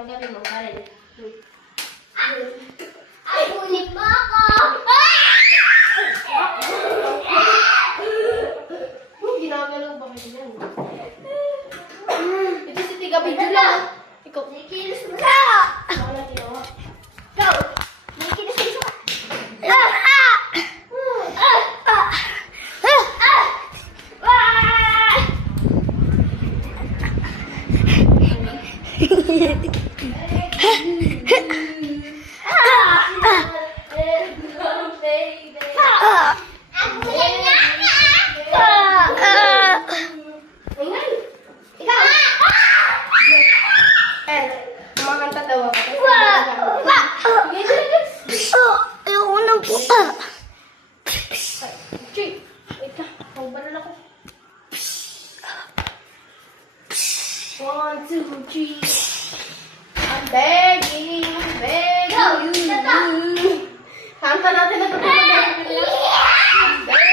Tanggapin mo, Karen. Ay, ulit mo ako! Ginagalaw ba kayo yan? Ito si Tiga Video lang. Ikaw. Nakikilos mo ka! Ako na tinawa. Go! Nakikilos mo ka! Kumakanta daw ako. Ayoko na po. Chick, wait ka. Pagbaral ako. 1, 2, 3. I'm begging you. Kanta natin na ito. I'm begging.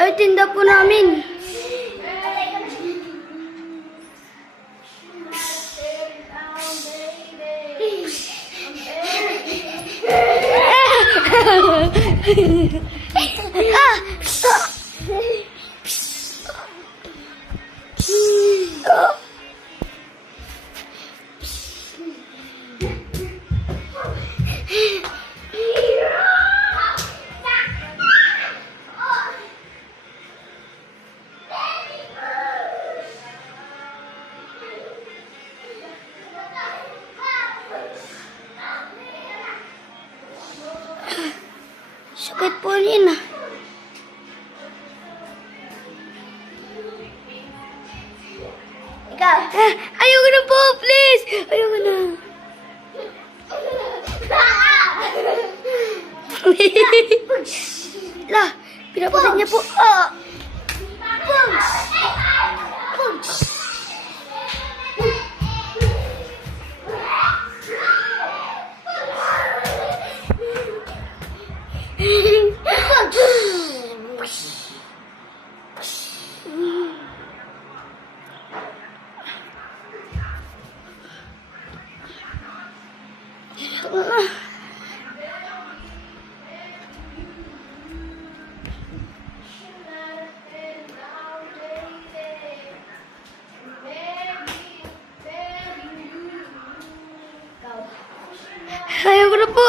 Ay, tinda po namin. Sakit po rin ah. Ikaw. Ayoko na po, please. Ayoko na. La, pinapasan niya po. Ayoko na po.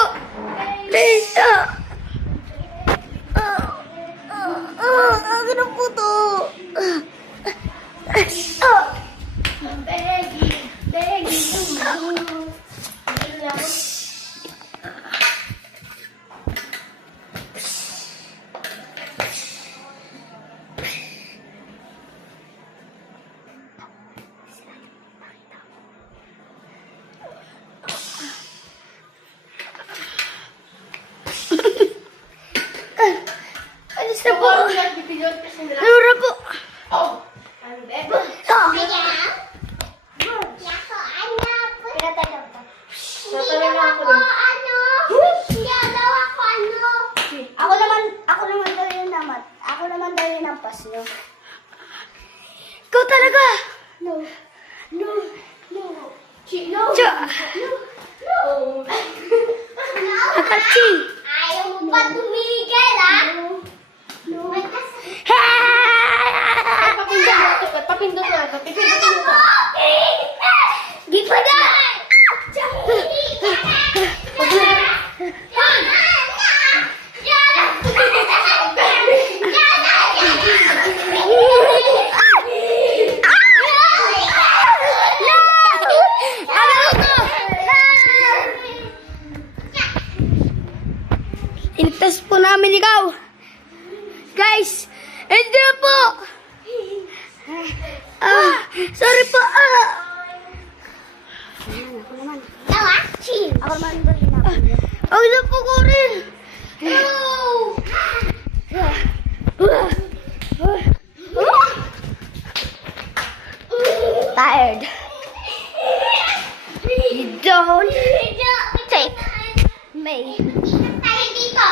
Please. Ayoko na po to. Begging you. Alis na po. Ano Ayoko na po. I'm begging. Natanong na ako doon. Ako naman daw yun ang pas nyo. Ikaw talaga! No. No. No. Akachi! Ayaw mo pa tumigil, ah? Papindot na. Gipa na! guys! Hindi na po! Sorry po! Ako naman. Tawa? Chill. Ako naman ba Huwag na po ko rin! Tired. You don't take me. Ikot tayo dito.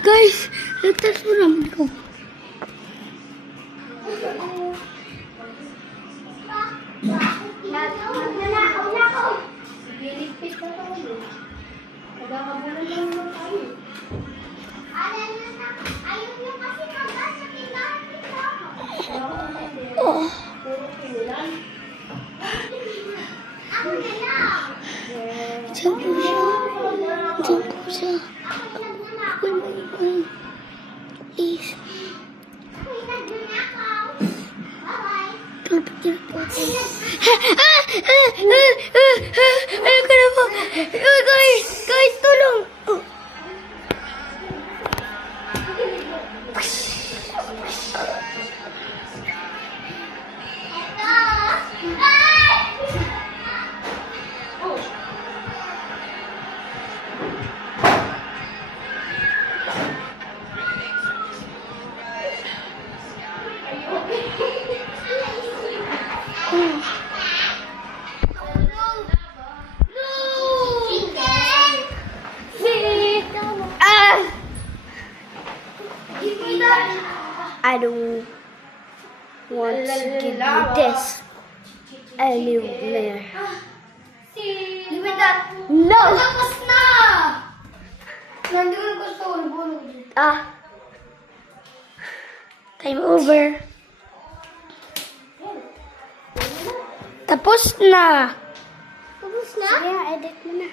Guys, ligtas mo naman ko. Liligpit na tayo. Nagkakabulan lang naman tayo. Ayaw niyo kasi hanggang sa tindahan dito. Puro pinulan. Ako na lang. Diyan po siya. Diyan po siya. Ako nagnanakaw. Please. Ako'y nagnanakaw. Bye-bye. Tulpot niyo po. Ayun ka na po. Guys, tulong. Eto. Ay! I don't want to give you this anywhere. Give me that. No! Tapos na! Nandun ko sa ulbulog. Time over. Tapos na. Tapos na? Yeah, edit mo na.